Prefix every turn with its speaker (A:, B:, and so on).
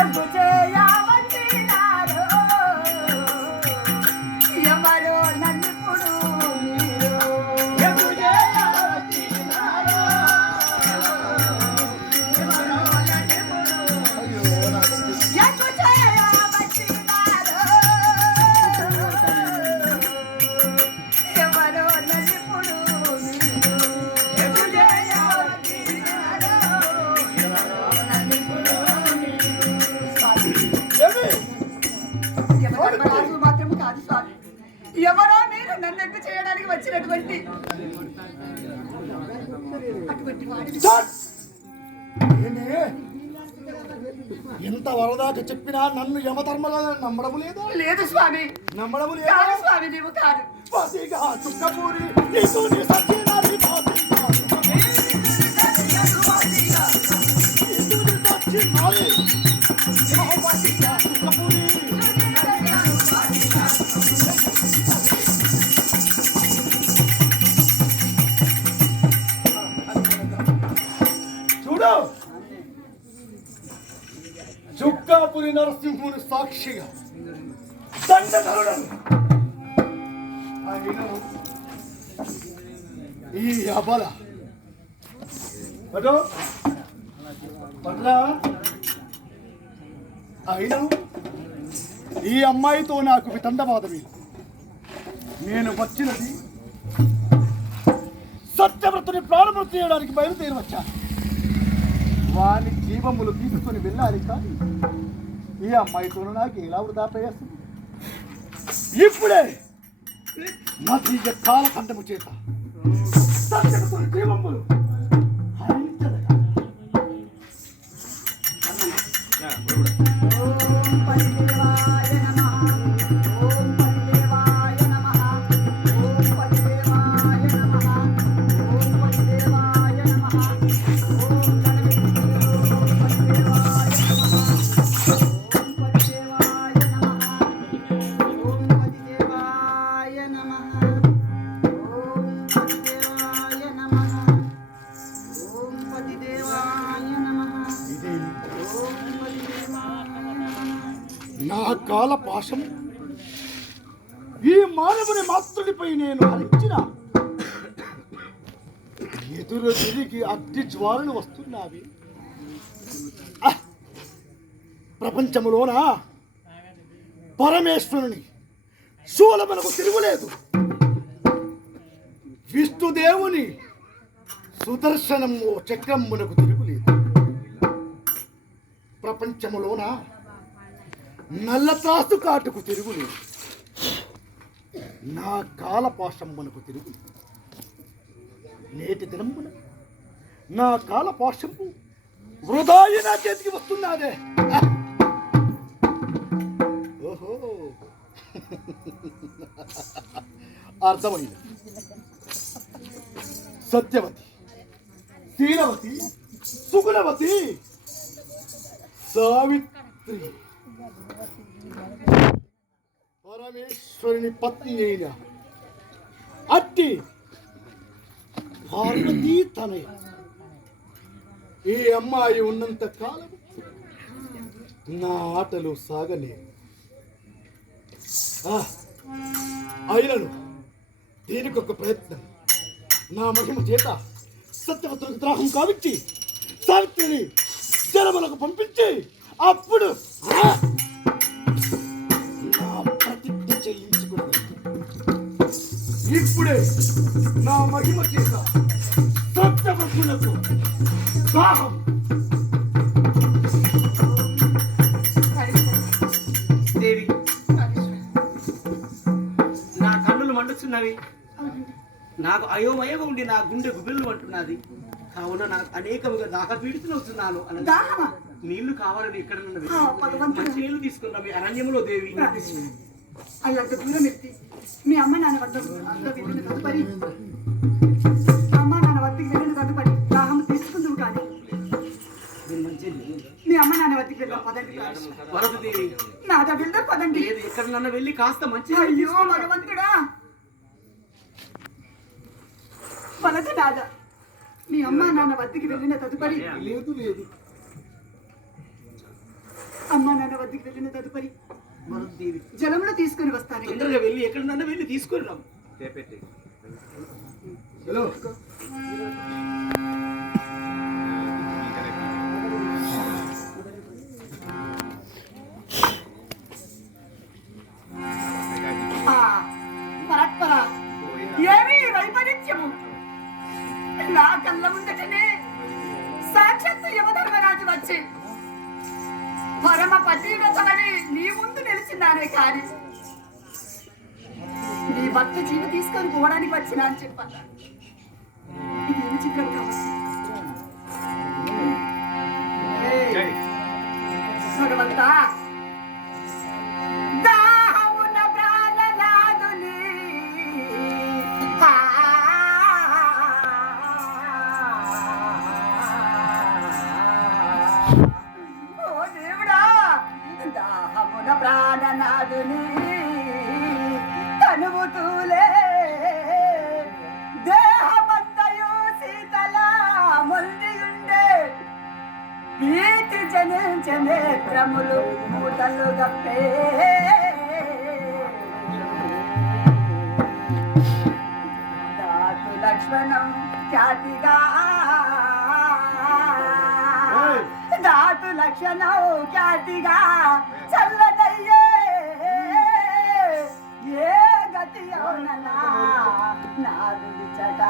A: ఎందు చేయవచ్చినారో
B: ఎంత వరదాకా చెప్పినా నన్ను యమధర్మలో నమ్మడము లేదా
A: లేదు స్వామి
B: నమ్మడము లేదా
A: స్వామి నీవు కాదు
B: పసిగా చుక్కపూరి నీకు నీ సత్యనారి చుక్కాపురి నరసింహుని సాక్షిగా దండధరుడను ఈ అబల పటు పట్రా ఈ అమ్మాయితో నాకు వితండవాదమే నేను వచ్చినది సత్యవ్రతని ప్రారంభం చేయడానికి బయలుదేరి వచ్చాను వాని జీవములు తీసుకొని వెళ్ళాలి కానీ ఈ అమ్మాయితో నాకు ఎలా వృధా ప్రయాసం? ఇప్పుడే నది కాలఖండము చేత నా కాల పాశం. ఈ మానవుని మాతృడిపై నేను అరిచిన ఎదురు తిరిగి అగ్ని జ్వాలలు వస్తున్నావి. ఆహ్! ప్రపంచములోన? పరమేశ్వరుని. శూలమునకు తిరుగులేదు. విష్ణుదేవుని సుదర్శనము చక్రమునకు తిరుగులేదు. ప్రపంచములోన? నల్ల త్రాసు కాటుకు తిరుగులేదు నా కాలపాశం తిరుగు. నేటి దినంబున నా కాలపాశము వృధాయి నా చేతికి వస్తున్నాదే. ఓహో. అర్థమైంది. సత్యవతి శీలవతి సుగుణవతి సావిత్రి. పరమేశ్వరుని పత్ని అయిన అట్టి పార్వతీ తనయ. ఈ అమ్మాయి ఉన్నంత కాలం నా ఆటలు సాగనే. ఆ, అయినను. దీనికి ఒక ప్రయత్నం. నా మహిమ చేత సత్యవతులకు ద్రాహం కావించి సావిత్రిని జనములకు పంపించి అప్పుడు దాహం
C: దేవి. నా కన్నులు మండుతున్నవి నాకు అయోమయంగా ఉండి నా గుండె గుబిల్లు అంటున్నది. కావున నాకు అనేకముగా దాహ పీడితులు అవుతున్నాను అనగా
A: దాహమా?
C: నీళ్ళు కావాలని ఇక్కడ. మంచి నీళ్ళు తీసుకున్నాం మీ అరణ్యములో దేవి.
A: అల్లంత దూరం ఎత్తి. మీ అమ్మ నాన్న వద్ద పదండి
C: వరదు దేవి
A: నాదా వెళ్దాం పదండి.
C: లేదు ఎక్కడ నన్ను వెళ్ళి కాస్త మంచి
A: అయ్యో భగవంతుడా. వలస నాదా మీ అమ్మ నాన్న వద్దకు వెళ్ళిన తదుపరి.
B: లేదు లేదు.
A: అమ్మ నాన్న వద్దకు వెళ్ళిన తదుపరి. జలంలో తీసుకొని వస్తాను.
C: తొందరగా వెళ్ళి ఎక్కడన్నా వెళ్ళి తీసుకొని రాము
A: ఆ, నా కళ్ళ ముందటనే సాక్షాత్తు యమధర్మరాజు వచ్చి పరమ పతివ్రతమని నీ ముందు నిలిచిందానే కాని నీ భక్త జీవి తీసుకొని పోవడానికి వచ్చినా అని చెప్పాలి ఇది ఏమి చిత్రం కావచ్చు? ప్రాణనాదుని తనువుతూలే. దేహమంతయు శీతల మొండియుండే భీతి జనించ నేత్రములు మూతలు గప్పే దాసు లక్ష్మణం ఖ్యాతిగా. దాతు లక్షణం ఖ్యాతిగా. చల్లదయ్యే ఏ గతి అవునన్నా? నాదు చట